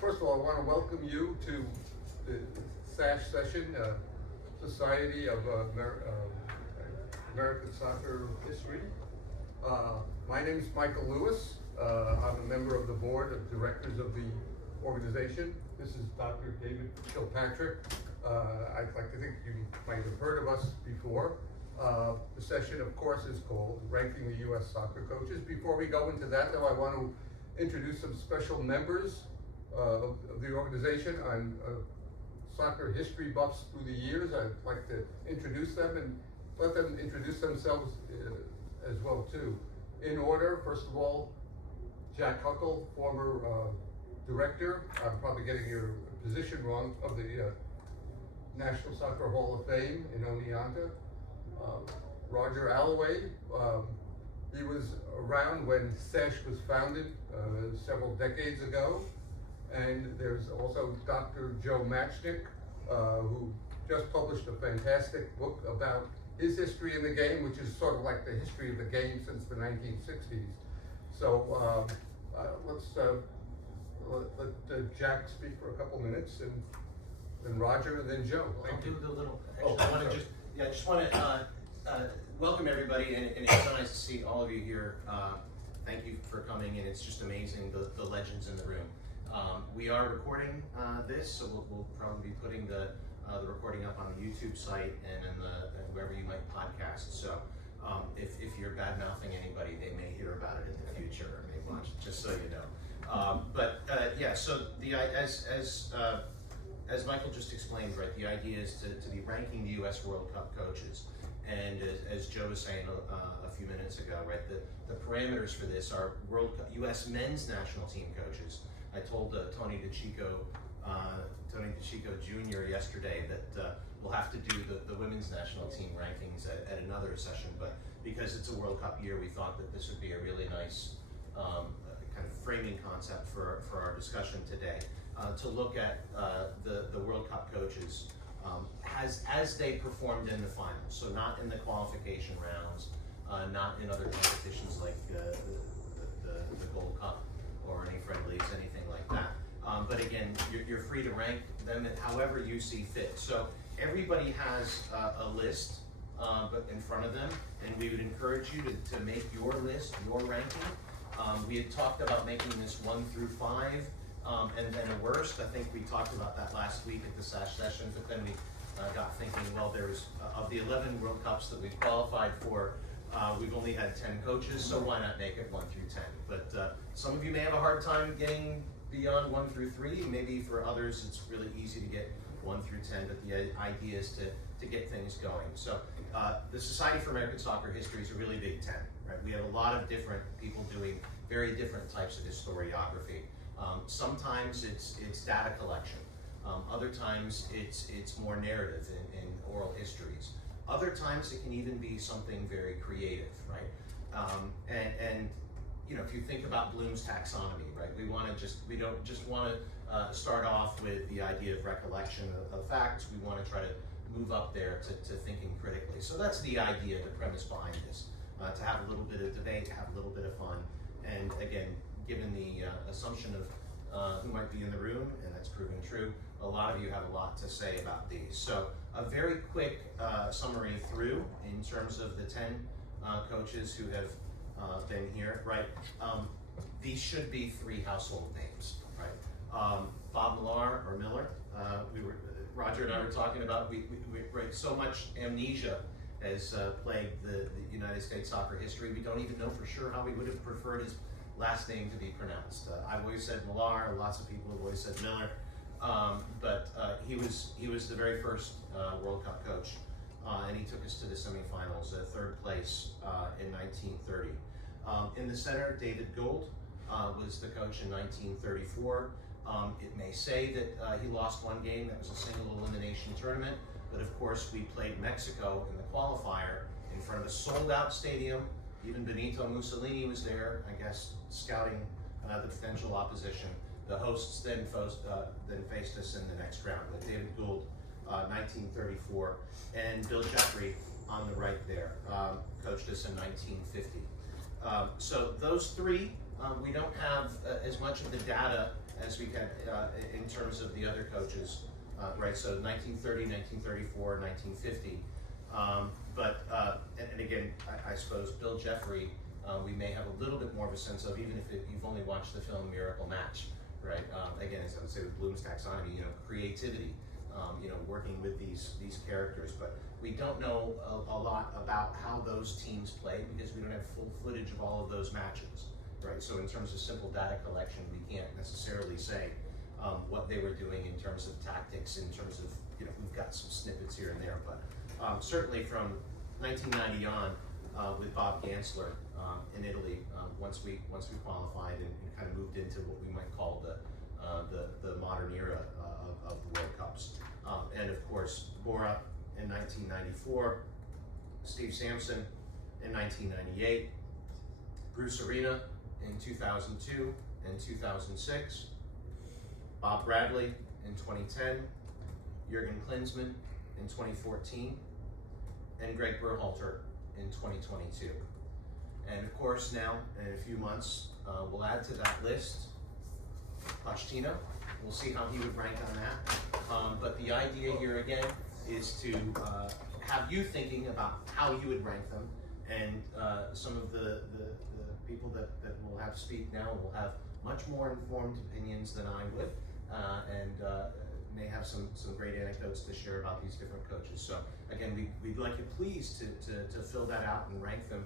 First of all, I want to welcome you to the SASH session, Society of American Soccer History. My name is Michael Lewis. I'm a member of the board of directors of the organization. This is Dr. David Kilpatrick. I'd like to think you might have heard of us before. The session, of course, is called Ranking the U.S. Soccer Coaches. Before we go into that, though, I want to introduce some special members of the organization. I'm soccer history buffs through the years. I'd like to introduce them and let them introduce themselves as well too. In order, first of all, Jack Huckel, former director, I'm probably getting your position wrong, of the National Soccer Hall of Fame in Oneonta. Roger Alloway, he was around when SASH was founded several decades ago. And there's also Dr. Joe Machnik, who just published a fantastic book about his history in the game, which is sort of like the history of the game since the 1960s. So let's let Jack speak for a couple minutes, and then Roger, and then Joe. I'll do the little. Actually, I just want to welcome everybody, and it's so nice to see all of you here. Thank you for coming, and it's just amazing the legends in the room. We are recording this, so we'll probably be putting the recording up on the YouTube site and in wherever you might podcast. So if you're bad mouthing anybody, they may hear about it in the future or may watch it, just so you know. Yeah, so as Michael just explained, right, the idea is to be ranking the U.S. World Cup coaches. And as Joe was saying a few minutes ago, right, the parameters for this are World Cup, U.S. men's national team coaches. I told Tony DeChico Jr. yesterday that we'll have to do the women's national team rankings at another session, but because it's a World Cup year, we thought that this would be a really nice kind of framing concept for our discussion today, to look at the World Cup coaches as they performed in the finals, so not in the qualification rounds, not in other competitions like the Gold Cup or any friendlies, anything like that. But again, you're free to rank them however you see fit. So everybody has a list in front of them, and we would encourage you to make your list, your ranking. We had talked about making this 1 through 5, and then a worst. I think we talked about that last week at the SASH session, but then we got thinking, well, there's of the 11 World Cups that we've qualified for, we've only had 10 coaches, so why not make it 1 through 10? But some of you may have a hard time getting beyond 1 through 3. Maybe for others, it's really easy to get 1 through 10, but the idea is to get things going. So the Society for American Soccer History is a really big tent, right? We have a lot of different people doing very different types of historiography. Sometimes it's data collection. Other times it's more narrative in oral histories. Other times it can even be something very creative, right? And you know, if you think about Bloom's taxonomy, right? We don't just want to start off with the idea of recollection of facts. We want to try to move up there to thinking critically. So that's the idea, the premise behind this, to have a little bit of debate, to have a little bit of fun, and again, given the assumption of who might be in the room, and that's proven true, a lot of you have a lot to say about these. So a very quick summary through in terms of the 10 coaches who have been here, right? These should be 3 household names, right? Bob Millar or Miller, Roger and I were talking about, we right, so much amnesia has plagued the United States soccer history. We don't even know for sure how we would have preferred his last name to be pronounced. I've always said Millar, lots of people have always said Miller, but he was the very first World Cup coach, and he took us to the semifinals, 3rd place in 1930. In the center, David Gould was the coach in 1934. It may say that he lost 1 game, that was a single elimination tournament, but of course we played Mexico in the qualifier in front of a sold-out stadium. Even Benito Mussolini was there, I guess, scouting the potential opposition. The hosts then faced us in the next round with David Gould, 1934, and Bill Jeffrey on the right there, coached us in 1950. So those 3 We don't have as much of the data as we can in terms of the other coaches, right? So 1930, 1934, 1950. And again, I suppose Bill Jeffrey, we may have a little bit more of a sense of, even if you've only watched the film Miracle Match, right? Again, as I would say with Bloom's taxonomy, creativity, working with these characters, but we don't know a lot about how those teams play because we don't have full footage of all of those matches, right? So in terms of simple data collection, we can't necessarily say what they were doing in terms of tactics, in terms of, we've got some snippets here and there, but certainly from 1990 on with Bob Gansler in Italy, once we qualified and kind of moved into what we might call the modern era of the World Cups. And of course, Bora in 1994, Steve Sampson in 1998, Bruce Arena in 2002 and 2006, Bob Bradley in 2010, Jürgen Klinsmann in 2014, and Greg Berhalter in 2022. And of course now, in a few months, we'll add to that list Pochettino. We'll see how he would rank on that. But the idea here again is to have you thinking about how you would rank them, and some of the people that will have speak now will have much more informed opinions than I would, and may have some great anecdotes to share about these different coaches. So again, we'd like you please to fill that out and rank them,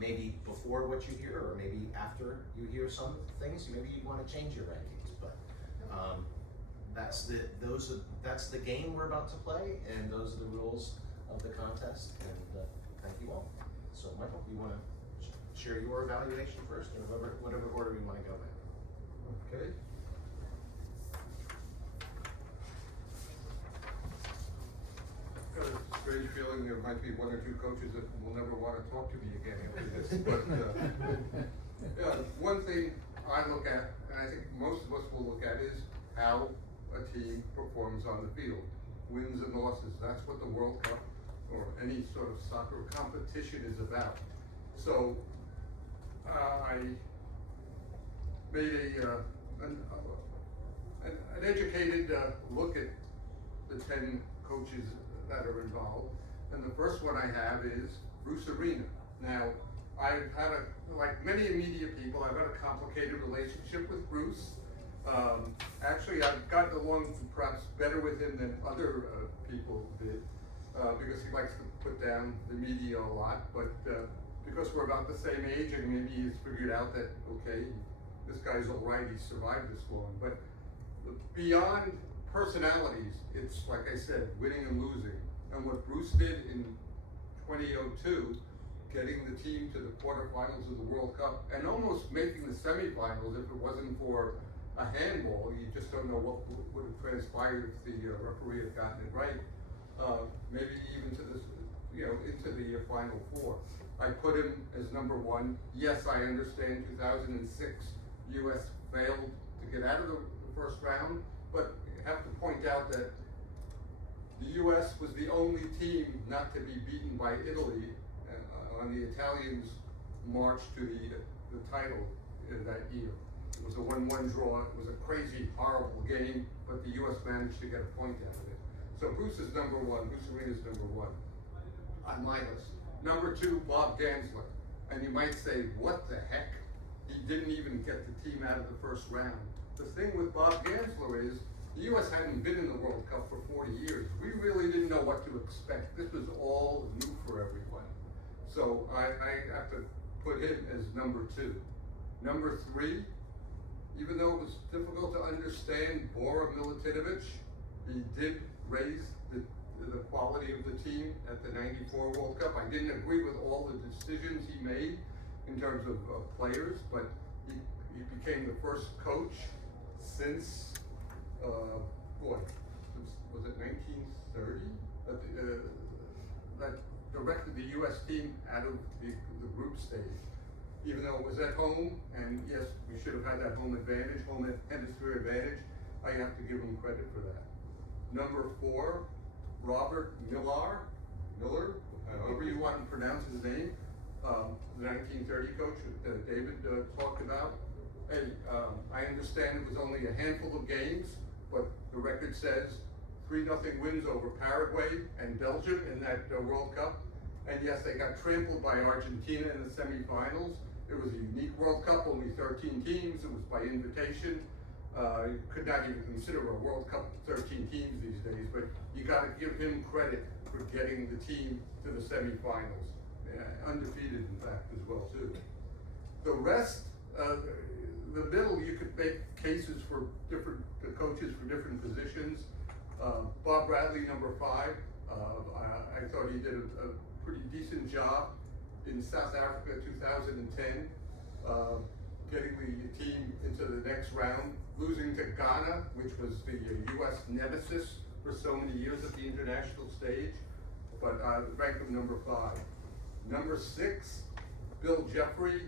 maybe before what you hear, or maybe after you hear some things. Maybe you want to change your rankings, but that's the game we're about to play, and those are the rules of the contest. And thank you all. So Michael, you want to share your evaluation first, or whatever order we want to go in? Okay. Got a strange feeling there might be one or two coaches that will never want to talk to me again after this. But one thing I look at, and I think most of us will look at, is how a team performs on the field. Wins and losses, that's what the World Cup or any sort of soccer competition is about. So I made an educated look at the 10 coaches that are involved, and the first one I have is Bruce Arena. Now, I've had like many media people, I've had a complicated relationship with Bruce. Actually, I've gotten along perhaps better with him than other people did, because he likes to put down the media a lot, but because we're about the same age, and maybe he's figured out that, okay, this guy's all right, he's survived this long. But beyond personalities, it's like I said, winning and losing. And what Bruce did in 2002, getting the team to the quarterfinals of the World Cup and almost making the semifinals, if it wasn't for a handball, you just don't know what would have transpired if the referee had gotten it right. Maybe even to this, into the Final Four. I put him as number one. Yes, I understand 2006, US failed to get out of the first round, but I have to point out that the US was the only team not to be beaten by Italy on the Italians' march to the title in that year. It was a 1-1 draw. It was a crazy, horrible game, but the US managed to get a point out of it. So Bruce is number one. Bruce Arena is number one on my list. Number two, Bob Gansler. And you might say, what the heck? He didn't even get the team out of the first round. The thing with Bob Gansler is, the US hadn't been in the World Cup for 40 years. We really didn't know what to expect. This was all new for everyone. So I have to put him as number two. Number three, even though it was difficult to understand Bora Milutinovic, he did raise the quality of the team at the '94 World Cup. I didn't agree with all the decisions he made in terms of players, but he became the first coach since, was it 1930? That directed the US team out of the group stage. Even though it was at home, and yes, we should have had that home advantage, home hemisphere advantage, I have to give him credit for that. Number four, Robert Miller, however you want to pronounce his name. the 1930 coach that David talked about. And I understand it was only a handful of games, but the record says 3-0 wins over Paraguay and Belgium in that World Cup. And yes, they got trampled by Argentina in the semifinals. It was a unique World Cup, only 13 teams. It was by invitation. You could not even consider a World Cup 13 teams these days, but you got to give him credit for getting the team to the semifinals. Undefeated, in fact, as well, too. The rest, the middle, you could make cases for different coaches for different positions. Bob Bradley, number 5, I thought he did a pretty decent job in South Africa 2010, getting the team into the next round, losing to Ghana, which was the U.S. nemesis for so many years at the international stage, but ranked him number 5. Number 6, Bill Jeffrey.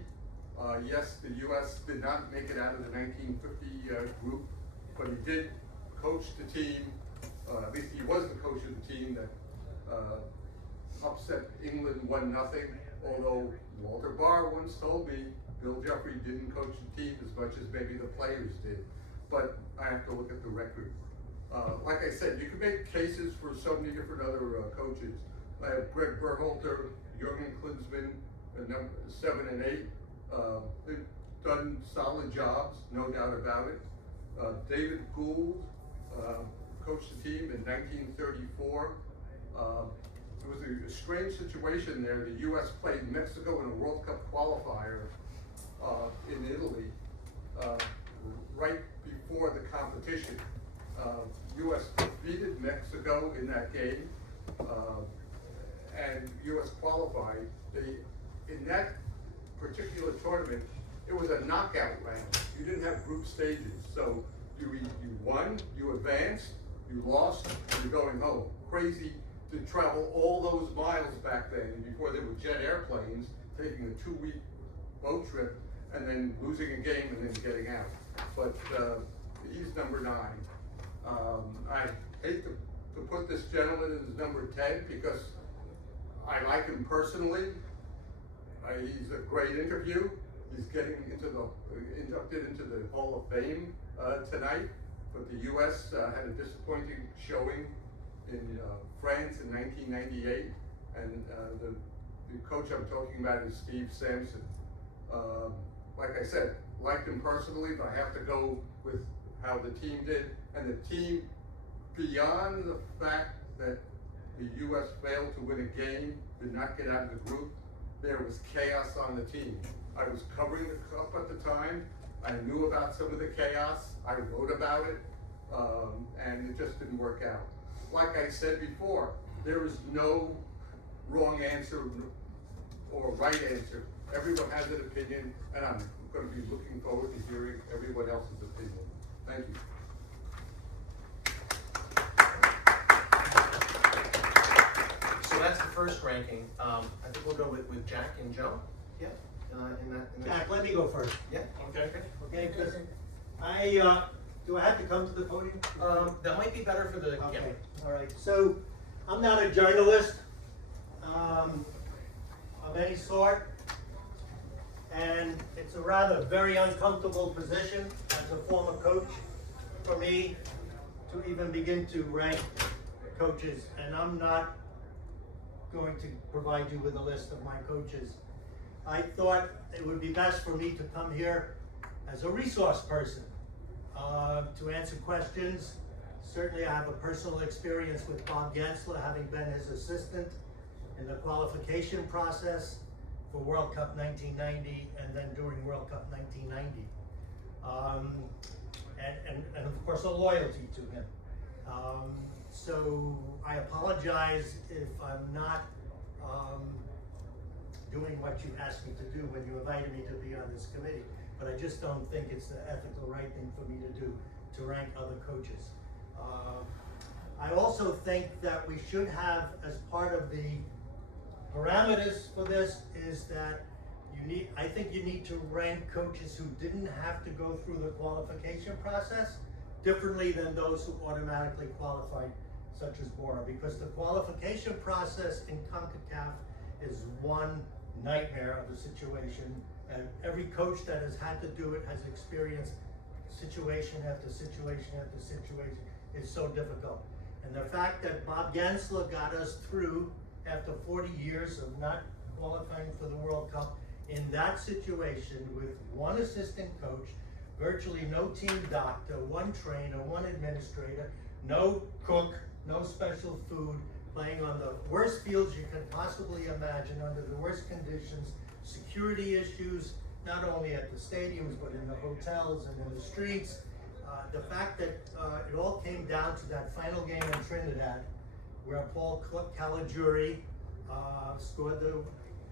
Yes, the U.S. did not make it out of the 1950 group, but he did coach the team. At least he was the coach of the team that upset England 1-0. Although Walter Barr once told me Bill Jeffrey didn't coach the team as much as maybe the players did. But I have to look at the record. Like I said, you can make cases for so many different other coaches. I have Greg Berhalter, Jürgen Klinsmann, number 7 and 8. They've done solid jobs, no doubt about it. David Gould coached the team in 1934. It was a strange situation there. The U.S. played Mexico in a World Cup qualifier in Italy right before the competition. U.S. defeated Mexico in that game, and U.S. qualified. In that particular tournament, it was a knockout round. You didn't have group stages, so you won, you advanced, you lost, and you're going home. Crazy to travel all those miles back then, before there were jet airplanes, taking a 2-week boat trip, and then losing a game and then getting out. But he's number 9. I hate to put this gentleman as number 10 because I like him personally. He's a great interview. He's getting inducted into the Hall of Fame tonight. But the U.S. had a disappointing showing in France in 1998, and the coach I'm talking about is Steve Sampson. Like I said, liked him personally, but I have to go with how the team did. And the team, beyond the fact that the U.S. failed to win a game, did not get out of the group, there was chaos on the team. I was covering the cup at the time. I knew about some of the chaos. I wrote about it, and it just didn't work out. Like I said before, there is no wrong answer or right answer. Everyone has an opinion, and I'm going to be looking forward to hearing everyone else's opinion. Thank you. So that's the first ranking. I think we'll go with Jack and Joe. Yeah. In that. Jack, let me go first. Yeah. Okay. Okay, because do I have to come to the podium? That might be better for the. Okay, Yeah. all right. So I'm not a journalist of any sort, and it's a rather very uncomfortable position as a former coach for me to even begin to rank coaches, and I'm not going to provide you with a list of my coaches. I thought it would be best for me to come here as a resource person to answer questions. Certainly I have a personal experience with Bob Gansler, having been his assistant in the qualification process for World Cup 1990 and then during World Cup 1990. And of course a loyalty to him. So I apologize if I'm not doing what you asked me to do when you invited me to be on this committee, but I just don't think it's the ethical right thing for me to do, to rank other coaches. I also think that we should have, as part of the parameters for this, is that I think you need to rank coaches who didn't have to go through the qualification process differently than those who automatically qualified, such as Bora, because the qualification process in CONCACAF is one nightmare of a situation, and every coach that has had to do it has experienced situation after situation after situation. It's so difficult. And the fact that Bob Gansler got us through after 40 years of not qualifying for the World Cup in that situation with one assistant coach, virtually no team doctor, one trainer, one administrator, no cook, no special food, playing on the worst fields you can possibly imagine, under the worst conditions, security issues, not only at the stadiums, but in the hotels and in the streets. The fact that it all came down to that final game in Trinidad, where Paul Caligiuri scored the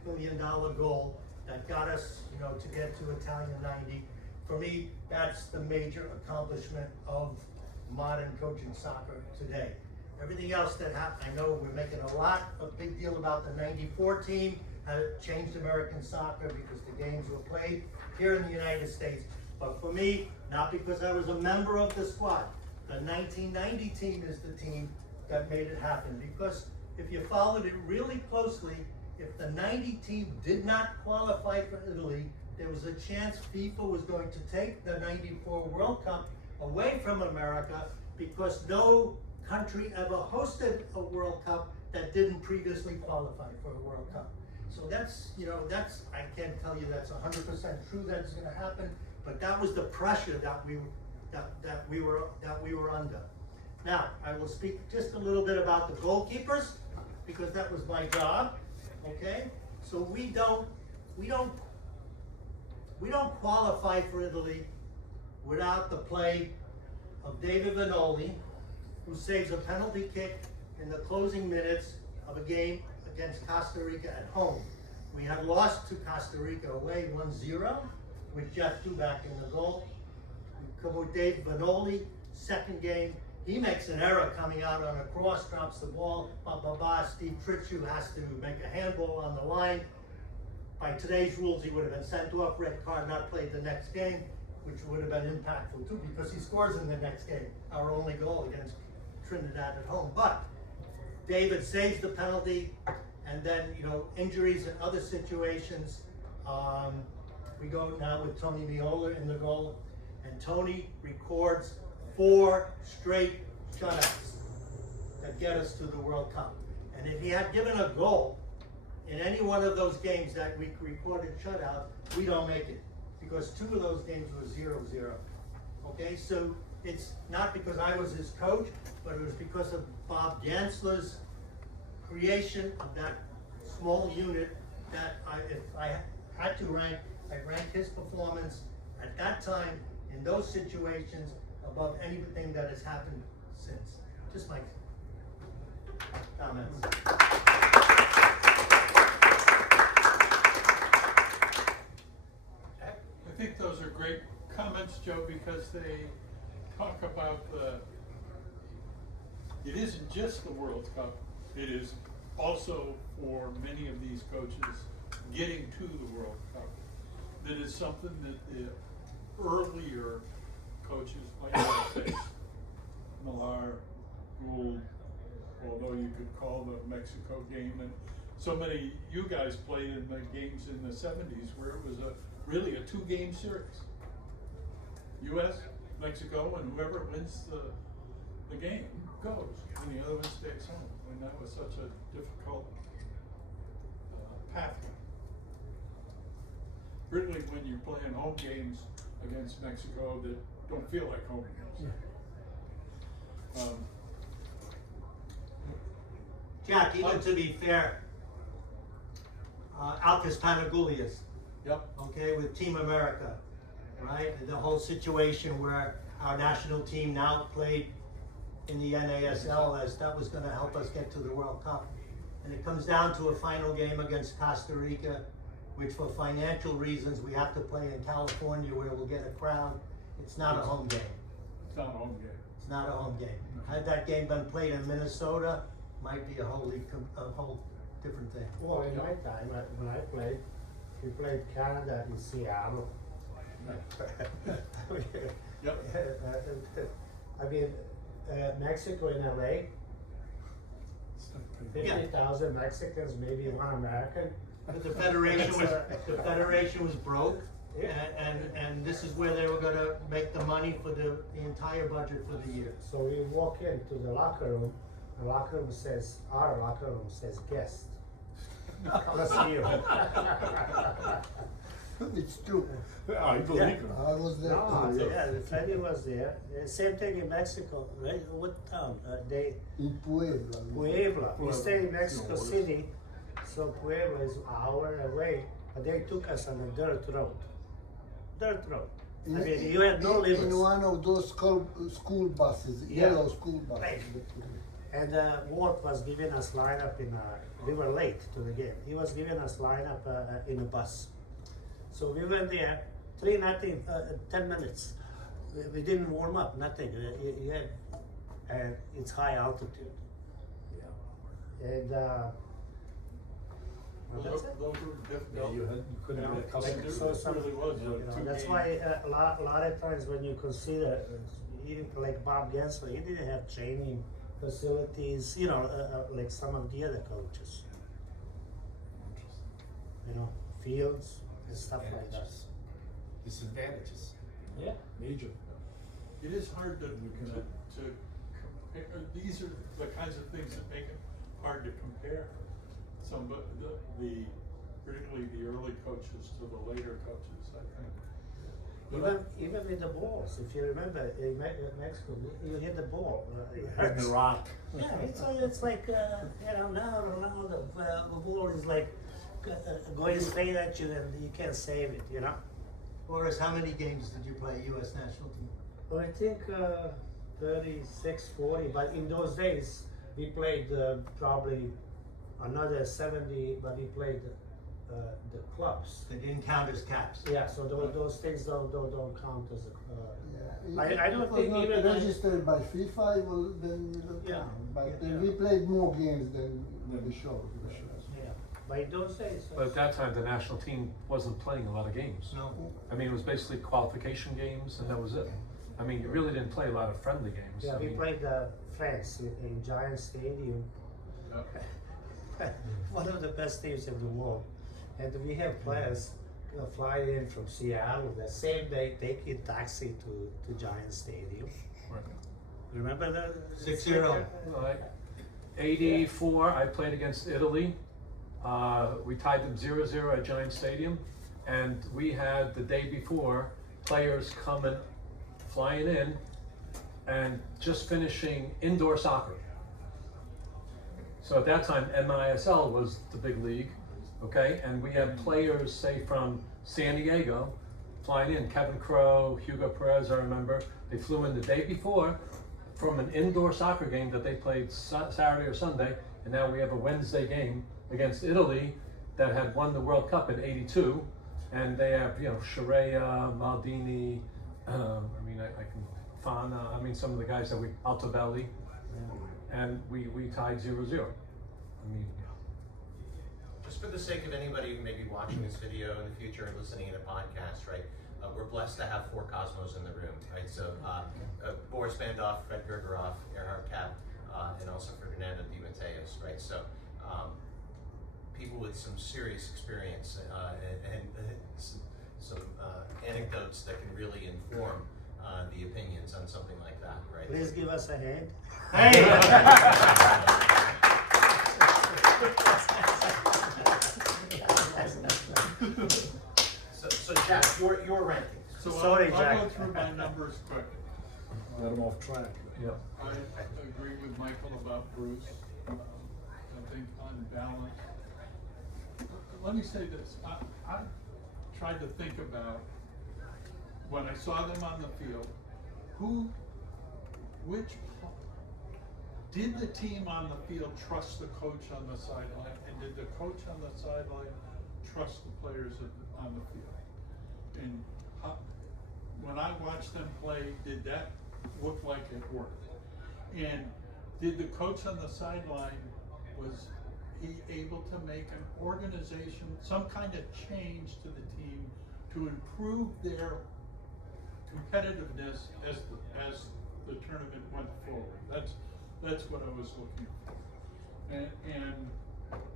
$1 million goal that got us, to get to Italian 90. For me, that's the major accomplishment of modern coaching soccer today. Everything else that happened, I know we're making a big deal about the 94 team, how it changed American soccer because the games were played here in the United States. But for me, not because I was a member of the squad, the 1990 team is the team that made it happen. Because if you followed it really closely, if the 90 team did not qualify for Italy, there was a chance FIFA was going to take the 94 World Cup away from America, because no country ever hosted a World Cup that didn't previously qualify for a World Cup. So that's, I can't tell you that's 100% true that it's going to happen, but that was the pressure that we were under. Now, I will speak just a little bit about the goalkeepers, because that was my job. Okay, so we don't qualify for Italy without the play of David Vanoli, who saves a penalty kick in the closing minutes of a game against Costa Rica at home. We had lost to Costa Rica away 1-0 with Jeff Duback in the goal. We come with David Vanoli, second game. He makes an error coming out on a cross, drops the ball. Steve Tritchu has to make a handball on the line. By today's rules, he would have been sent off, red card, not played the next game, which would have been impactful too, because he scores in the next game, our only goal against Trinidad at home. But David saves the penalty, and then, injuries and other situations. We go now with Tony Meola in the goal, and Tony records 4 straight shutouts that get us to the World Cup. And if he had given a goal in any one of those games that we recorded shutout, we don't make it, because 2 of those games were 0-0. Okay, so it's not because I was his coach, but it was because of Bob Gansler's creation of that small unit that if I had to rank, I'd rank his performance at that time in those situations above anything that has happened since. Just my comments. I think those are great comments, Joe, because they talk about it isn't just the World Cup, it is also for many of these coaches getting to the World Cup. That is something that the earlier coaches might not face. Millar, Gould, although you could call the Mexico game, and so many you guys played in the games in the 70s where it was really a 2-game series. US, Mexico, and whoever wins the game goes, and the other one stays home. And that was such a difficult pathway. Particularly when you're playing home games against Mexico that don't feel like home games. Jack, even to be fair, Alcas Panagoulias, Yep. okay, with Team America, right? The whole situation where our national team now played in the NASL, as that was going to help us get to the World Cup. And it comes down to a final game against Costa Rica, which for financial reasons we have to play in California where we'll get a crowd. It's not a home game. It's not a home game. It's not a home game. Had that game been played in Minnesota, might be a whole different thing. Well, in my time, when I played, we played Canada in Seattle. Yep. I mean, Mexico in LA, 50,000 Mexicans, maybe 1 American. The federation was broke, and this is where they were gonna make the money for the entire budget for the year. So we walk into the locker room, the locker room says, our locker room says guest. That's you. It's true. I believe it. I was there No, too. yeah, Freddie was there. Same thing in Mexico, right? What town? In Puebla. Puebla. We Puebla. stay in Mexico No, what is- City, so Puebla is an hour away, but they took us on a dirt road. Dirt road. I mean, you had no in limits. one of those school buses, Yeah. yellow school buses. Right. And Walt was giving us lineup we were late to the game. He was giving us lineup in a bus. So we went there, 3-0, 10 minutes. We didn't warm up, nothing. And it's high altitude. And well, that's it. Those were difficult. Yeah, you couldn't get accustomed It to So some- really was. You know, two that's games. why a lot of times when you consider, even like Bob Gansler, he didn't have training facilities, like some of the other coaches. Fields and stuff like that. Disadvantages, Yeah. major. It is hard to compare, these are the kinds of things that make it hard to compare some, but particularly the early coaches to the later coaches, I think. But Even with the balls, if you remember in Mexico, you hit the ball. It And hurts. the rock. Yeah, it's like now Ronaldo, the ball is like going straight at you and you can't save it. Boris, how many games did you play U.S. national team? Well, I think 36, 40, but in those days we played probably another 70, but we played the clubs. They didn't count as caps. Yeah, so those things don't count as Yeah. I don't It was think not even registered by FIFA, it will then it will Yeah. count. But Yeah. we played more games than the show. yeah, but in those days. But at that time, the national team wasn't playing a lot of games. No. I mean, it was basically qualification games, and that was it. I mean, you really didn't play a lot of friendly games. Yeah, I we mean, played France in Giant Stadium. One of the best teams in the world. And we have players fly in from Seattle the same day, taking taxi to Giant Stadium. Right. Remember that? 6-0. Like, 84, I played against Italy. We tied them 0-0 at Giant Stadium, and we had the day before players flying in, and just finishing indoor soccer. So at that time, MISL was the big league, okay? And we had players, say, from San Diego flying in. Kevin Crowe, Hugo Perez, I remember. They flew in the day before from an indoor soccer game that they played Saturday or Sunday, and now we have a Wednesday game against Italy that had won the World Cup in '82, and they have, Sharia, Maldini, I can, Fana, some of the guys that Altobelli, and we tied 0-0. Just for the sake of anybody who may be watching this video in the future or listening in a podcast, right? We're blessed to have four Cosmos in the room, right? So Boris Bandov, Grgurev, Erhardt Kapp, and also Ferdinando De Matthaeis, right? So people with some serious experience and some anecdotes that can really inform the opinions on something like that, right? Please give us a hand. So Jack, your rankings. So Sorry, I'll Jack. go through my numbers quick. Let them off track. Yep. I agree with Michael about Bruce. I think on balance. Let me say this, I tried to think about, when I saw them on the field, did the team on the field trust the coach on the sideline, and did the coach on the sideline trust the players on the field? And when I watched them play, did that look like it worked? And did the coach on the sideline, was he able to make an organization, some kind of change to the team to improve their competitiveness as the tournament went forward? That's what I was looking for. And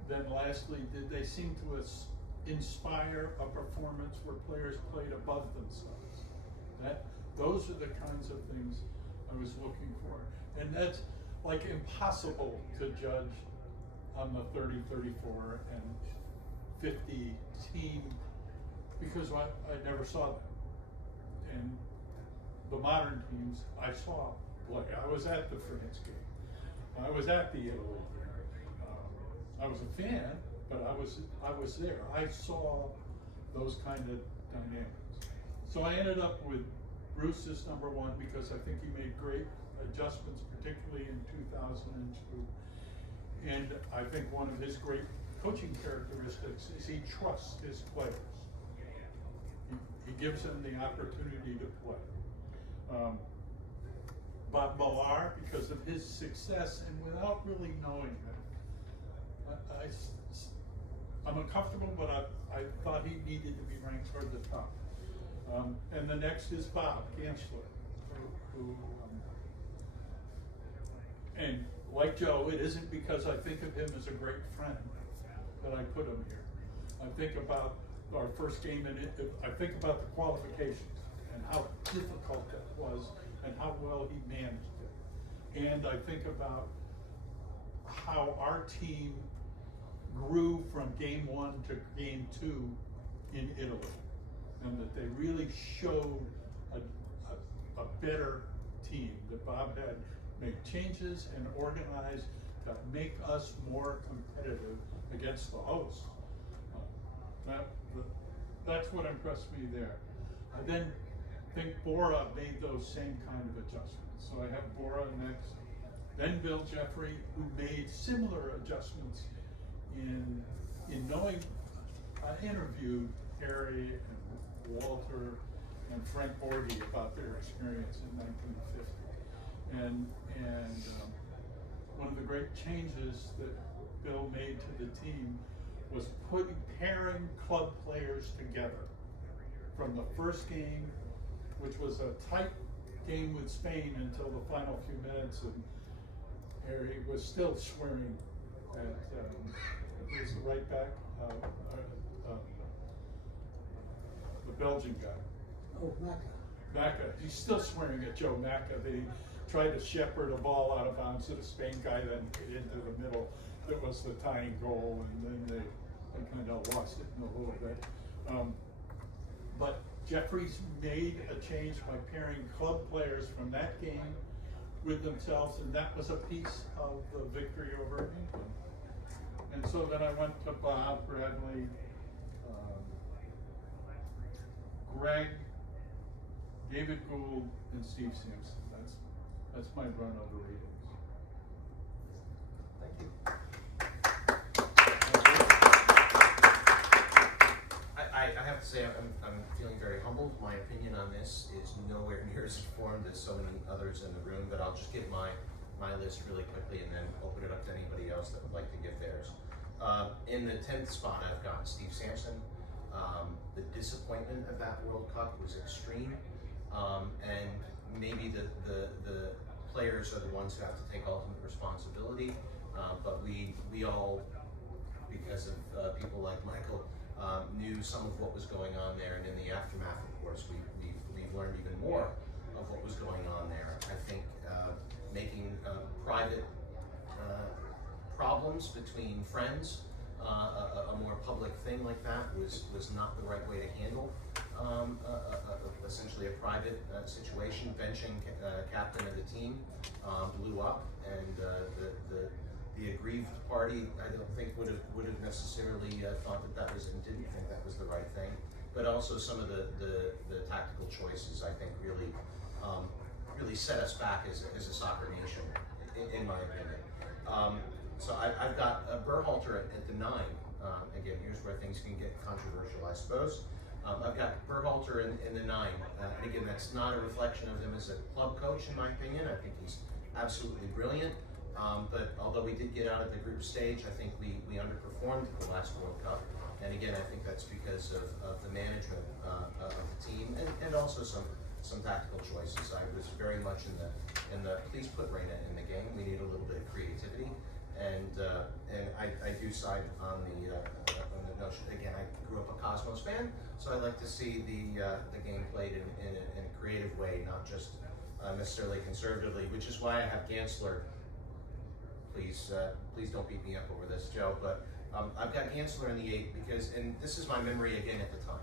then lastly, did they seem to inspire a performance where players played above themselves? Those are the kinds of things I was looking for. And that's like impossible to judge on the 30, 34, and 50 team because I never saw them. And the modern teams I saw play. I was at the France game. I was at the Italy game. I was a fan, but I was there. I saw those kind of dynamics. So I ended up with Bruce as number one because I think he made great adjustments, particularly in 2002. And I think one of his great coaching characteristics is he trusts his players. He gives them the opportunity to play. Bob Millar, because of his success and without really knowing him, I'm uncomfortable, but I thought he needed to be ranked toward the top. And the next is Bob Gansler, and like Joe, it isn't because I think of him as a great friend that I put him here. I think about our first game, and I think about the qualifications and how difficult that was and how well he managed it. And I think about how our team grew from game 1 to game 2 in Italy, and that they really showed a better team, that Bob had made changes and organized to make us more competitive against the hosts. That's what impressed me there. I then think Bora made those same kind of adjustments. So I have Bora next, then Bill Jeffrey, who made similar adjustments in knowing. I interviewed Harry and Walter and Frank Borghi about their experience in 1950. And one of the great changes that Bill made to the team was pairing club players together. From the first game, which was a tight game with Spain until the final few minutes, and Harry was still swearing at who's the right back, the Belgian guy. Oh, Macca. Macca, he's still swearing at Joe Macca. They tried to shepherd a ball out of bounds to the Spain guy, then into the middle. That was the tying goal, and then they kind of lost it in a little bit. But Jeffries made a change by pairing club players from that game with themselves, and that was a piece of the victory over England. And so then I went to Bob, Bradley, Greg, David Gould, and Steve Sampson. That's my run of the readings. Thank you. I have to say I'm feeling very humbled. My opinion on this is nowhere near as informed as so many others in the room, but I'll just give my list really quickly and then open it up to anybody else that would like to give theirs. In the 10th spot, I've got Steve Sampson. The disappointment of that World Cup was extreme, and maybe the players are the ones who have to take ultimate responsibility, but we all, because of people like Michael, knew some of what was going on there, and in the aftermath, of course, we've learned even more of what was going on there. I think making private problems between friends a more public thing like that was not the right way to handle essentially a private situation. Benching captain of the team blew up, and the aggrieved party, I don't think would have necessarily thought that was, and didn't think that was the right thing. But also some of the tactical choices, I think, really set us back as a soccer nation, in my opinion. So I've got Berhalter at the 9. Again, here's where things can get controversial, I suppose. I've got Berhalter in the 9. And again, that's not a reflection of him as a club coach, in my opinion. I think he's absolutely brilliant. But although we did get out of the group stage, I think we underperformed the last World Cup. And again, I think that's because of the management of the team and also some tactical choices. I was very much in the please put Reina in the game. We need a little bit of creativity. And I do side on the notion. Again, I grew up a Cosmos fan, so I like to see the game played in a creative way, not just necessarily conservatively. Which is why I have Gansler. Please don't beat me up over this, Joe. But I've got Gansler in the 8 because, and this is my memory again at the time.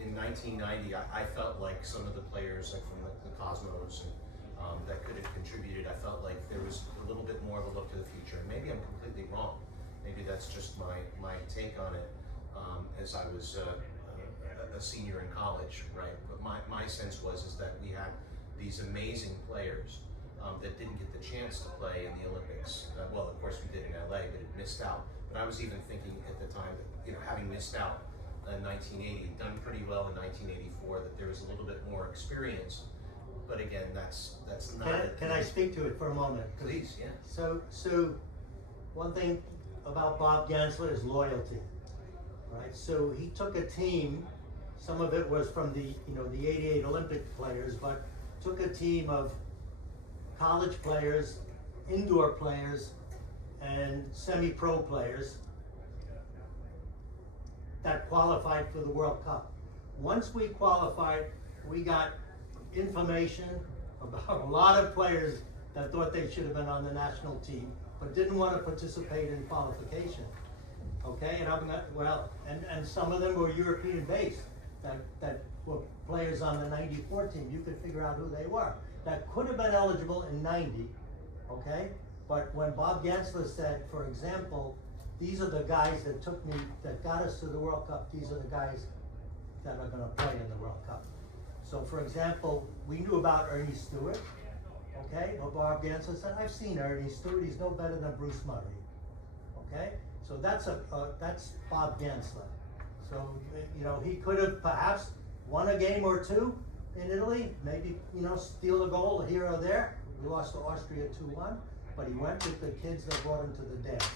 In 1990, I felt like some of the players, like from the Cosmos, and that could have contributed. I felt like there was a little bit more of a look to the future. And maybe I'm completely wrong. Maybe that's just my take on it as I was a senior in college, right? But my sense is that we had these amazing players that didn't get the chance to play in the Olympics. Well, of course we did in LA, but it missed out. But I was even thinking at the time that, having missed out in 1980, done pretty well in 1984, that there was a little bit more experience. But again, that's not. Can I speak to it for a moment? Please, yeah. So one thing about Bob Gansler is loyalty, right? So he took a team. Some of it was from the the '88 Olympic players, but took a team of college players, indoor players, and semi-pro players that qualified for the World Cup. Once we qualified, we got information about a lot of players that thought they should have been on the national team, but didn't want to participate in qualification. Okay, and some of them were European based, that were players on the '94 team. You could figure out who they were. That could have been eligible in '90, okay? But when Bob Gansler said, for example, these are the guys that got us to the World Cup, these are the guys that are gonna play in the World Cup. So for example, we knew about Ernie Stewart, okay? But Bob Gansler said, I've seen Ernie Stewart, he's no better than Bruce Murray, okay? So that's Bob Gansler. So, he could have perhaps won a game or two in Italy, maybe, steal a goal here or there. We lost to Austria 2-1, but he went with the kids that brought him to the dance.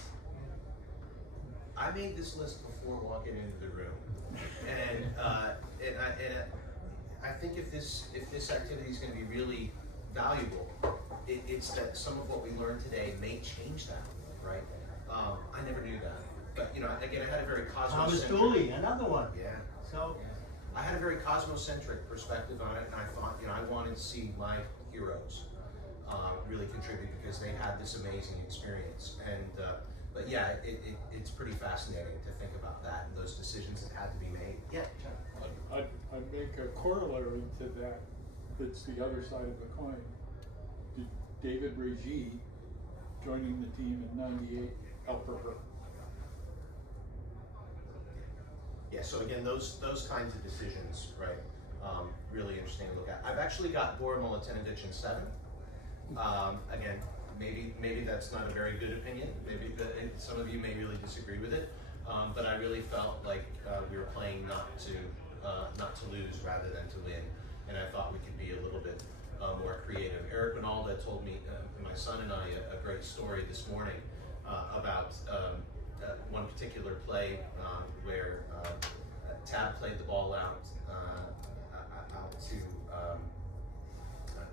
I made this list before walking into the room, and I think if this activity is going to be really valuable, it's that some of what we learned today may change that, right? I never knew that, but again, I had a very Thomas cosmocentric. Dooley, another one. Yeah. So. I had a very cosmocentric perspective on it, and I thought, I wanted to see my heroes really contribute because they had this amazing experience. And but yeah, it's pretty fascinating to think about that and those decisions that had to be made. Yeah. I'd make a corollary to that. That's the other side of the coin. David Regis joining the team in '98 help her. Yeah, so again, those kinds of decisions, right, really interesting to look at. I've actually got Bora Milutinovic in 7. Again, maybe that's not a very good opinion. Maybe some of you may really disagree with it, but I really felt like we were playing not to lose rather than to win, and I thought we could be a little bit more creative. Eric Ronaldo told me, my son and I, a great story this morning about one particular play where Tab played the ball out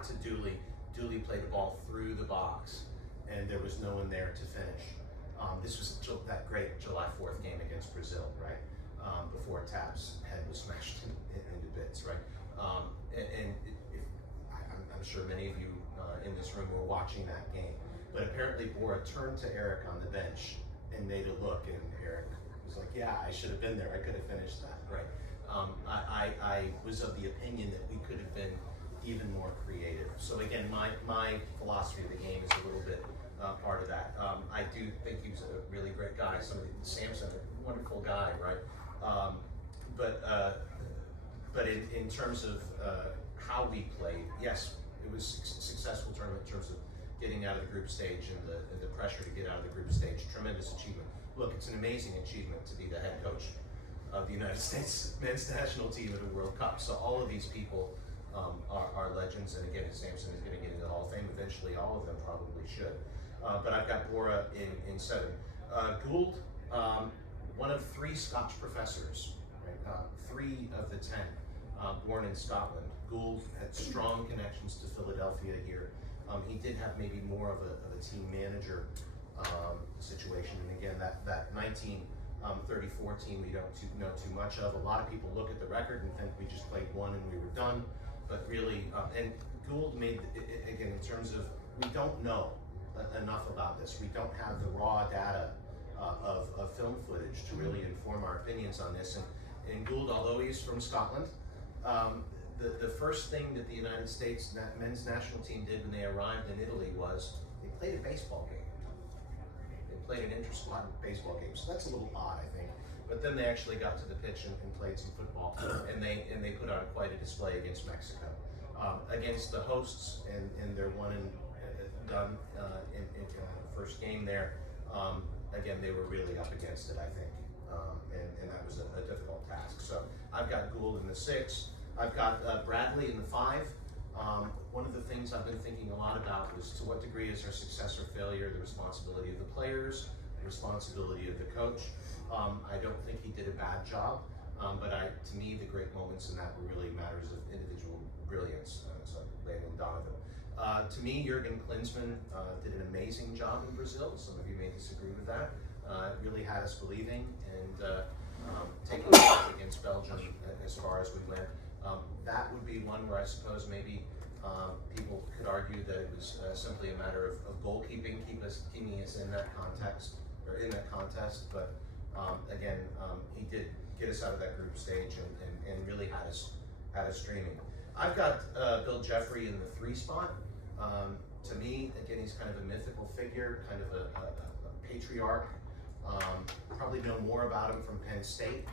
to Dooley. Dooley played the ball through the box, and there was no one there to finish. This was that great July 4th game against Brazil, right? Before Tab's head was smashed into bits, right? I'm sure many of you in this room were watching that game, but apparently Bora turned to Eric on the bench and made a look, and Eric was like, yeah, I should have been there, I could have finished that, right? I was of the opinion that we could have been even more creative. So again, my philosophy of the game is a little bit part of that. I do think he was a really great guy. Samson, a wonderful guy, right? But in terms of how we played, yes, it was a successful tournament in terms of getting out of the group stage and the pressure to get out of the group stage. Tremendous achievement. Look, it's an amazing achievement to be the head coach of the United States men's national team at a World Cup. So all of these people are legends, and again, Samson is going to get into the Hall of Fame. Eventually, all of them probably should. But I've got Bora in 7. Gould, one of 3 Scotch professors, right? 3 of the 10 born in Scotland. Gould had strong connections to Philadelphia here. He did have maybe more of a team manager situation, and again, that 1934 team we don't know too much of. A lot of people look at the record and think we just played one and we were done, but really, and Gould made, again, in terms of, we don't know enough about this. We don't have the raw data of film footage to really inform our opinions on this. And Gould, although he's from Scotland, the first thing that the United States men's national team did when they arrived in Italy was they played a baseball game. They played an inter-squad baseball game, so that's a little odd, I think. But then they actually got to the pitch and played some football, and they put on quite a display against Mexico, against the hosts, and their one and done in the first game there. Again, they were really up against it, I think, and that was a difficult task. So I've got Gould in the 6. I've got Bradley in the 5. One of the things I've been thinking a lot about was, to what degree is our success or failure the responsibility of the players, the responsibility of the coach. I don't think he did a bad job, but to me, the great moments in that were really matters of individual brilliance. So Landon Donovan. To me, Jurgen Klinsmann did an amazing job in Brazil. Some of you may disagree with that. It really had us believing, and taking it against Belgium as far as we went. That would be one where I suppose maybe people could argue that it was simply a matter of goalkeeping, keeping us in that context, or in that contest. But again, he did get us out of that group stage and really had us streaming. I've got Bill Jeffrey in the 3 spot. To me, again, he's kind of a mythical figure, kind of a patriarch. Probably know more about him from Penn State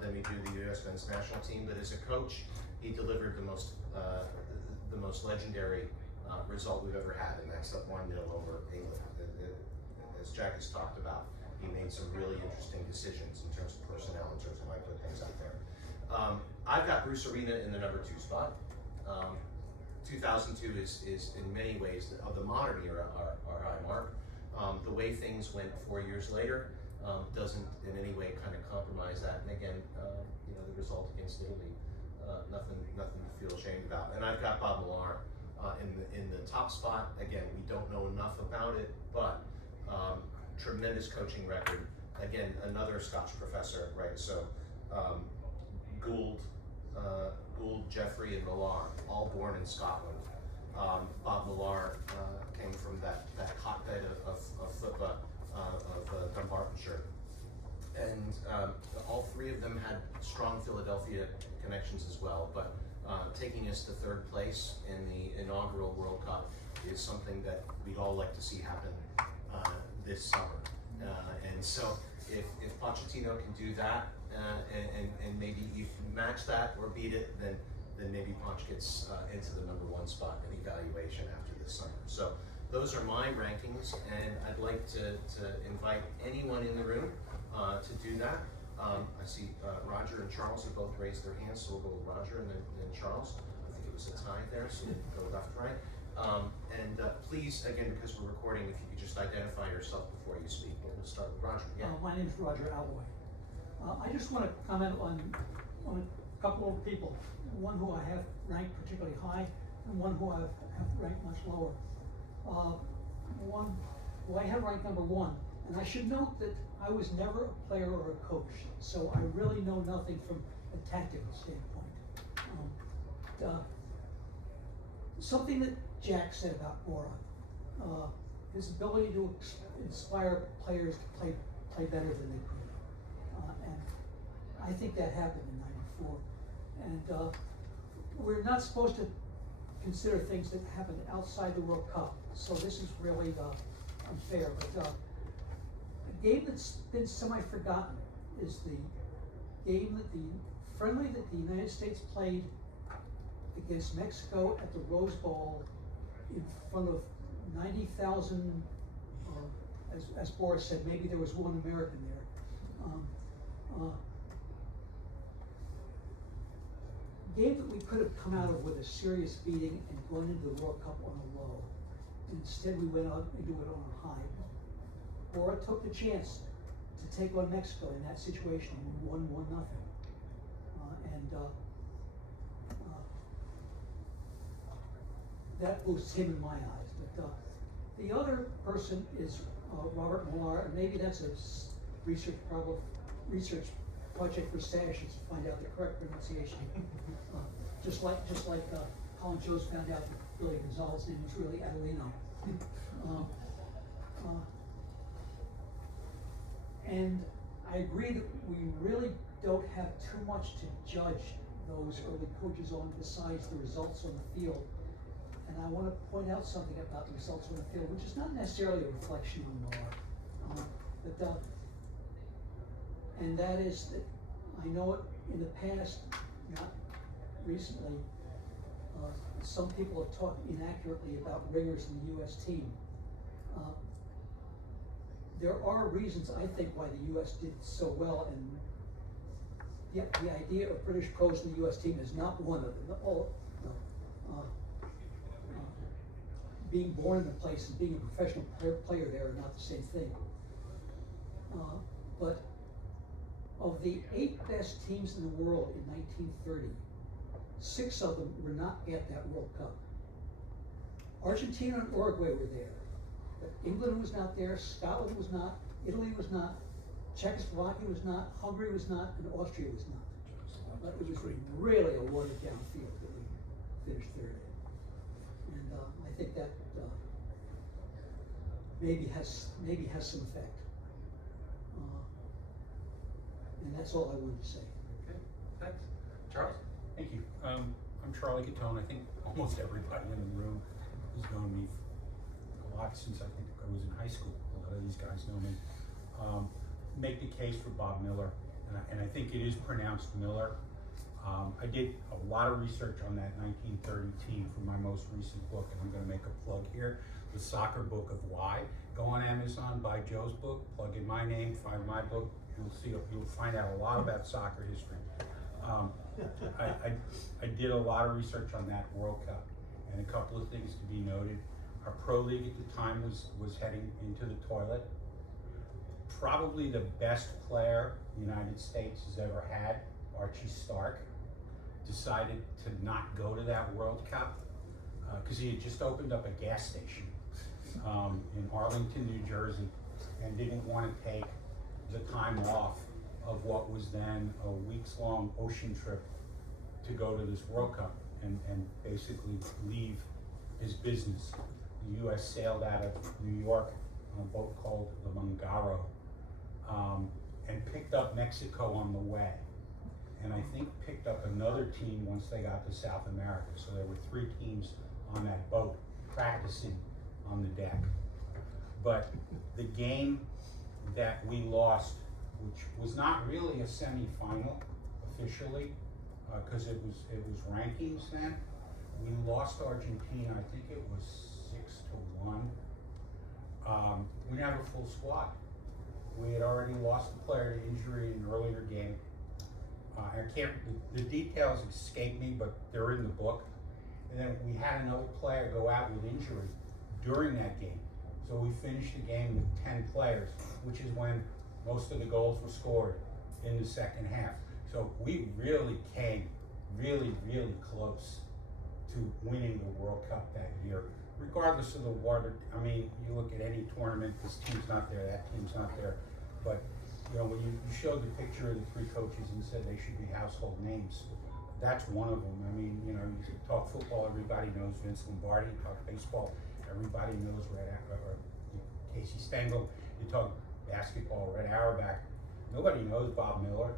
than we do the U.S. men's national team. But as a coach, he delivered the most legendary result we've ever had, and that's that 1-0 over England. As Jack has talked about, he made some really interesting decisions in terms of personnel, in terms of how I put things out there. I've got Bruce Arena in the number 2 spot. 2002 is in many ways of the modern era our high mark. The way things went 4 years later doesn't in any way kind of compromise that. And again, the result against Italy, nothing to feel ashamed about. And I've got Bob Millar in the top spot. Again, we don't know enough about it, but tremendous coaching record. Again, another Scotch professor, right? So Gould, Jeffrey, and Millar, all born in Scotland. Bob Millar came from that hotbed of football of Dunbartonshire, and all 3 of them had strong Philadelphia connections as well. But taking us to 3rd place in the inaugural World Cup is something that we'd all like to see happen this summer. And so if Pochettino can do that, and maybe you can match that or beat it, then maybe Poch gets into the number 1 spot in evaluation after this summer. So those are my rankings, and I'd like to invite anyone in the room to do that. I see Roger and Charles have both raised their hands, so we'll go with Roger and then Charles. I think it was a tie there, so we'll go left, right. And please, again, because we're recording, if you could just identify yourself before you speak. We'll start with Roger. Yeah. My name is Roger Alloy. I just want to comment on a couple of people. One who I have ranked particularly high, and one who I have ranked much lower. One who I have ranked number 1, and I should note that I was never a player or a coach, so I really know nothing from a tactical standpoint. Something that Jack said about Bora, his ability to inspire players to play better than they could. And I think that happened in '94. And we're not supposed to consider things that happened outside the World Cup, so this is really unfair. But a game that's been semi-forgotten is the game friendly that the United States played against Mexico at the Rose Bowl in front of 90,000, as Boris said, maybe there was one American there. Game that we could have come out of with a serious beating and gone into the World Cup on a low. Instead, we went out into it on a high. Bora took the chance to take on Mexico in that situation and won 1-0. That boosts him in my eyes. the other person is Robert Millar, and maybe that's a research project for SASH is to find out the correct pronunciation. Just like Colin Jost found out that Billy Gonzalez's name was really Adelino. And I agree that we really don't have too much to judge those early coaches on besides the results on the field. And I want to point out something about the results on the field, which is not necessarily a reflection on Millar. And that is that I know it in the past, not recently, some people have talked inaccurately about ringers in the U.S. team. There are reasons, I think, why the U.S. did so well, and the idea of British pros in the U.S. team is not one of them. Being born in the place and being a professional player there are not the same thing. But of the 8 best teams in the world in 1930, 6 of them were not at that World Cup. Argentina and Uruguay were there, but England was not there, Scotland was not, Italy was not, Czechoslovakia was not, Hungary was not, and Austria was not. But it was really a watered down field that we finished third in. And I think that maybe has some effect. And that's all I wanted to say. Okay, thanks. Charles? Thank you. I'm Charlie Gattone. I think almost everybody in the room has known me a lot since I think I was in high school. A lot of these guys know me. Make the case for Bob Miller, and I think it is pronounced Miller. I did a lot of research on that 1930 team for my most recent book, and I'm going to make a plug here. The Soccer Book of Why. Go on Amazon, buy Joe's book, plug in my name, find my book. You'll find out a lot about soccer history. I did a lot of research on that World Cup, and a couple of things to be noted. Our pro league at the time was heading into the toilet. Probably the best player the United States has ever had, Archie Stark, decided to not go to that World Cup because he had just opened up a gas station in Arlington, New Jersey, and didn't want to take the time off of what was then a weeks-long ocean trip to go to this World Cup and basically leave his business. The U.S. sailed out of New York on a boat called the Mangaro and picked up Mexico on the way. And I think picked up another team once they got to South America. So there were 3 teams on that boat practicing on the deck. But the game that we lost, which was not really a semifinal officially, because it was rankings then. We lost Argentina, I think it was 6-1. We didn't have a full squad. We had already lost a player to injury in an earlier game. The details escape me, but they're in the book. And then we had another player go out with injury during that game. So we finished the game with 10 players, which is when most of the goals were scored in the second half. So we really came really close to winning the World Cup that year. Regardless of the water, I mean, you look at any tournament, this team's not there, that team's not there. But, you know, when you showed the picture of the 3 coaches and said they should be household names, that's one of them. I mean, you know, you talk football, everybody knows Vince Lombardi. You talk baseball, everybody knows Casey Stengel. You talk basketball, Red Auerbach. Nobody knows Bob Miller,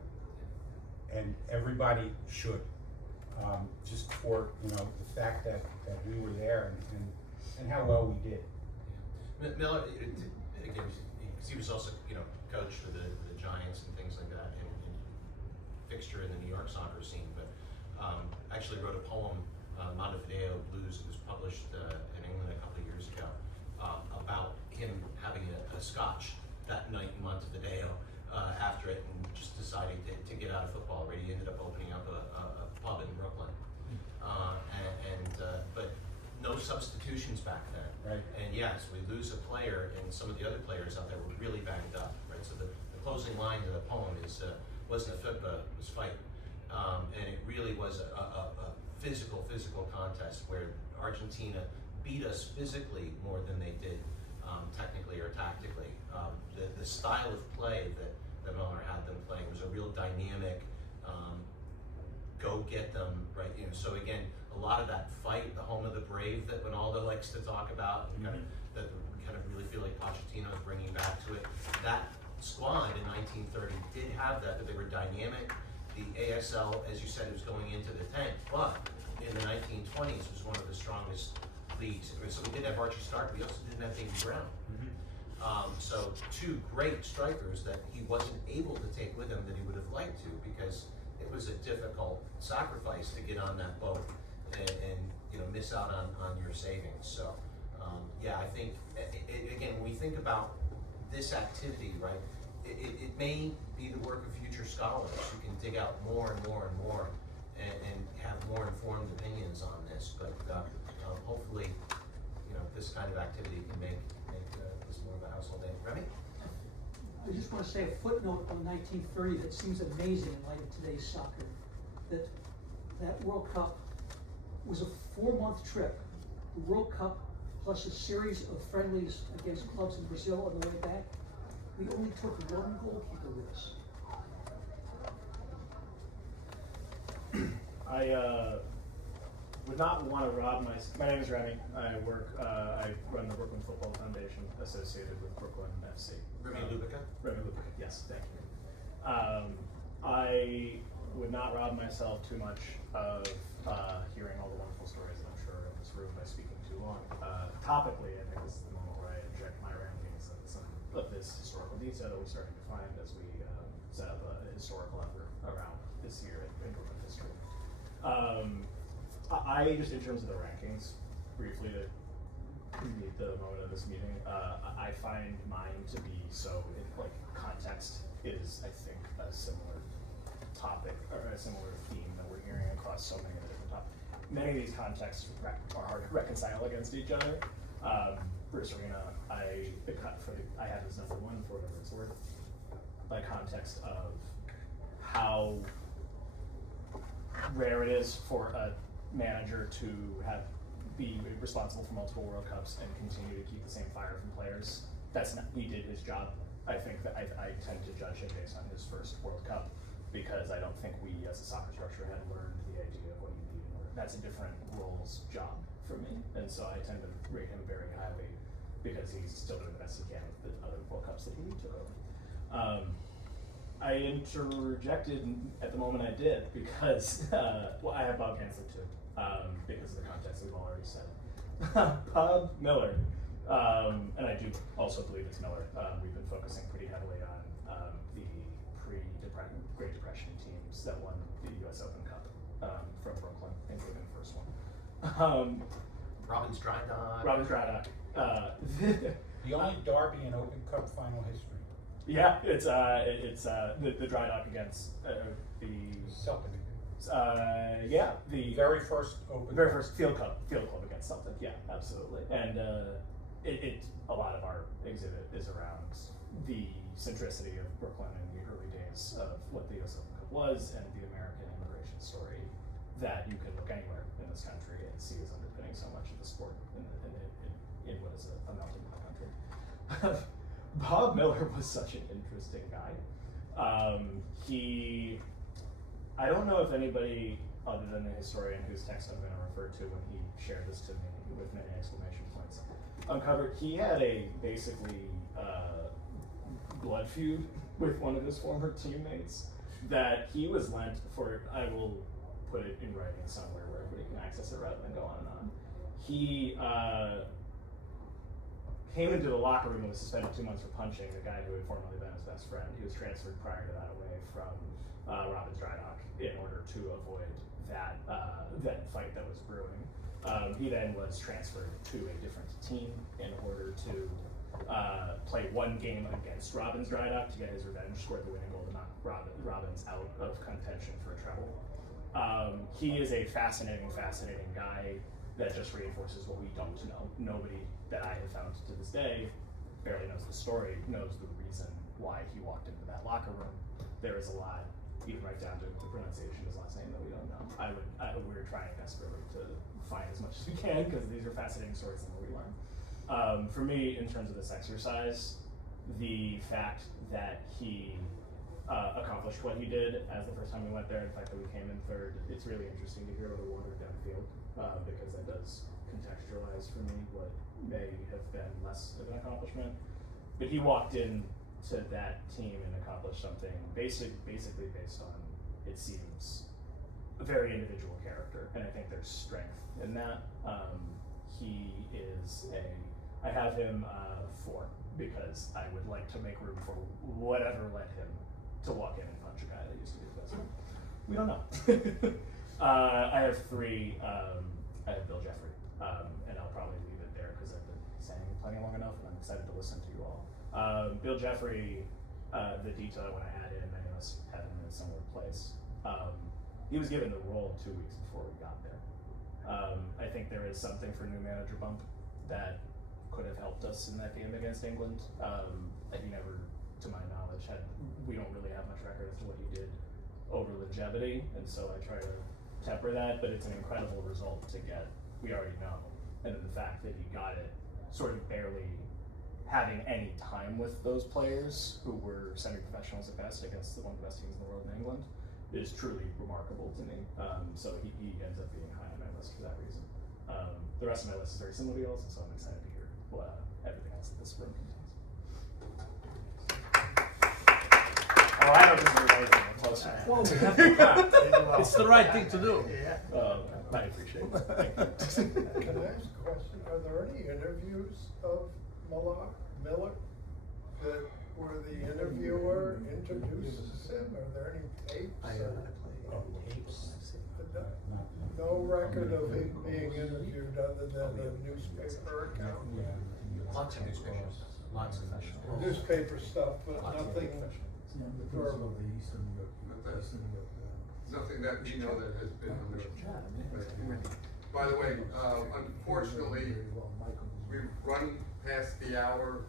and everybody should. Just for, you know, the fact that we were there and how well we did. Miller, again, he was also, you know, coach for the Giants and things like that, and fixture in the New York soccer scene. But actually wrote a poem, Montevideo Blues. It was published in England a couple of years ago about him having a scotch that night in Montevideo after it, and just deciding to get out of football. Already, he ended up opening up a pub in Brooklyn, but no substitutions back then. Right. And yes, we lose a player, and some of the other players out there were really banged up. Right. So the closing line of the poem is wasn't a football, it was fight, and it really was a physical contest where Argentina beat us physically more than they did technically or tactically. The style of play that Miller had them playing was a real dynamic, go get them, right? You know, so again, a lot of that fight, the home of the brave that Ronaldo likes to talk about, and kind of, that we kind of really feel like Pochettino is bringing back to it. That squad in 1930 did have that they were dynamic. The ASL, as you said, was going into the tank, but in the 1920s was one of the strongest leagues. So we did have Archie Stark, we also didn't have Davy Brown. So two great strikers that he wasn't able to take with him that he would have liked to, because it was a difficult sacrifice to get on that boat and you know, miss out on your savings. So yeah, I think again, when we think about this activity, right, it may be the work of future scholars who can dig out more and more and more and have more informed opinions on this. But hopefully, you know, this kind of activity can make this more of a household name. Remy? I just want to say a footnote on 1930 that seems amazing in light of today's soccer. That World Cup was a 4-month trip. The World Cup plus a series of friendlies against clubs in Brazil on the way back. We only took one goalkeeper with us. I would not want to rob my name is Remy. I run the Brooklyn Football Foundation associated with Brooklyn FC. Remy Lubica? Remy Lubica, yes, thank you. I would not rob myself too much of hearing all the wonderful stories that I'm sure in this room by speaking too long. Topically, I think this is the moment where I inject my rankings and some of this historical detail that we're starting to find as we set up a historical effort around this year in Brooklyn history. I just, in terms of the rankings, briefly to meet the moment of this meeting, I find mine to be so, like, context is, I think, a similar topic or a similar theme that we're hearing across so many of the different topics. Many of these contexts are hard to reconcile against each other. Bruce Arena, I have as number one for whatever it's worth, by context of how rare it is for a manager to be responsible for multiple World Cups and continue to keep the same fire from players. He did his job. I think that I tend to judge him based on his first World Cup, because I don't think we as a soccer structure had learned the idea of what you need in order. That's a different roles job for me, and so I tend to rate him very highly because he's still doing the best he can with the other World Cups that he took over. I interjected at the moment I did because, well, I have Bob Gansler too, because of the context we've already said. Bob Miller, and I do also believe it's Miller. We've been focusing pretty heavily on the Great Depression teams that won the US Open Cup from Brooklyn, including the first one. Robin's Dry Dock. Robin's Dry Dock. The only Derby in Open Cup final history. Yeah, it's the Dry Dock against the Celtic. Yeah, the Very first Open very Cup. first field club against Celtic. Yeah, absolutely. And a lot of our exhibit is around the centricity of Brooklyn in the early days of what the US Open Cup was, and the American immigration story that you can look anywhere in this country and see is underpinning so much of the sport in what is a melting pot country. Bob Miller was such an interesting guy. I don't know if anybody other than the historian whose text I'm going to refer to when he shared this to me with many exclamation points uncovered, he had a basically blood feud with one of his former teammates that he was lent for. I will put it in writing somewhere where everybody can access it rather than go on and on. He came into the locker room and was suspended 2 months for punching the guy who had formerly been his best friend. He was transferred prior to that away from Robin's Dry Dock in order to avoid that fight that was brewing. He then was transferred to a different team in order to play one game against Robin's Dry Dock to get his revenge, scored the winning goal to knock Robin's out of contention for a treble. He is a fascinating guy that just reinforces what we don't know. Nobody that I have found to this day barely knows the story, knows the reason why he walked into that locker room. There is a lot even right down to the pronunciation of his last name that we don't know. We were trying desperately to find as much as we can because these are fascinating stories and we learn. For me, in terms of this exercise, the fact that he accomplished what he did as the first time we went there, the fact that we came in third, it's really interesting to hear about a watered down field because that does contextualize for me what may have been less of an accomplishment. But he walked in to that team and accomplished something basically based on, it seems, a very individual character, and I think there's strength in that. He is I have him 4 because I would like to make room for whatever led him to walk in and punch a guy that used to be the best friend. We don't know. I have 3. I have Bill Jeffrey, and I'll probably leave it there because I've been saying plenty long enough, and I'm excited to listen to you all. Bill Jeffrey, the detail I want to add in, many of us have him in a similar place. He was given the role 2 weeks before we got there. I think there is something for new manager bump that could have helped us in that game against England. He never, to my knowledge, we don't really have much record as to what he did over longevity, and so I try to temper that, but it's an incredible result to get, we already know. And then the fact that he got it sort of barely having any time with those players who were semi-professionals at best against one of the best teams in the world in England is truly remarkable to me. So he ends up being high on my list for that reason. The rest of my list is very similar to yours, and so I'm excited to hear everything else that this room contains. Oh, I don't think there's anything closer. Well, we have to clap. It's the right thing to do. Yeah. I appreciate it. Thank you. Can I ask a question? Are there any interviews of Miller that where the interviewer introduces him? Are there any tapes? No record of him being interviewed other than a newspaper account? Lots of newspapers, lots of Newspaper stuff, but nothing verbal. Nothing that we know that has been released. By the way, unfortunately, we've run past the hour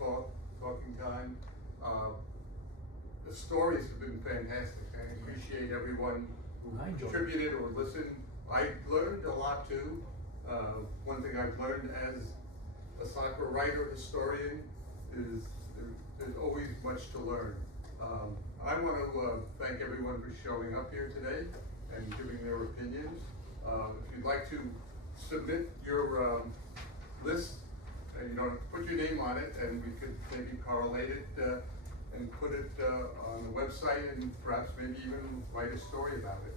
talking time. The stories have been fantastic. I appreciate everyone who contributed or listened. I learned a lot too. One thing I've learned as a soccer writer, historian, is there's always much to learn. I want to thank everyone for showing up here today and giving their opinions. If you'd like to submit your list, and you don't put your name on it, and we could maybe correlate it and put it on the website, and perhaps maybe even write a story about it.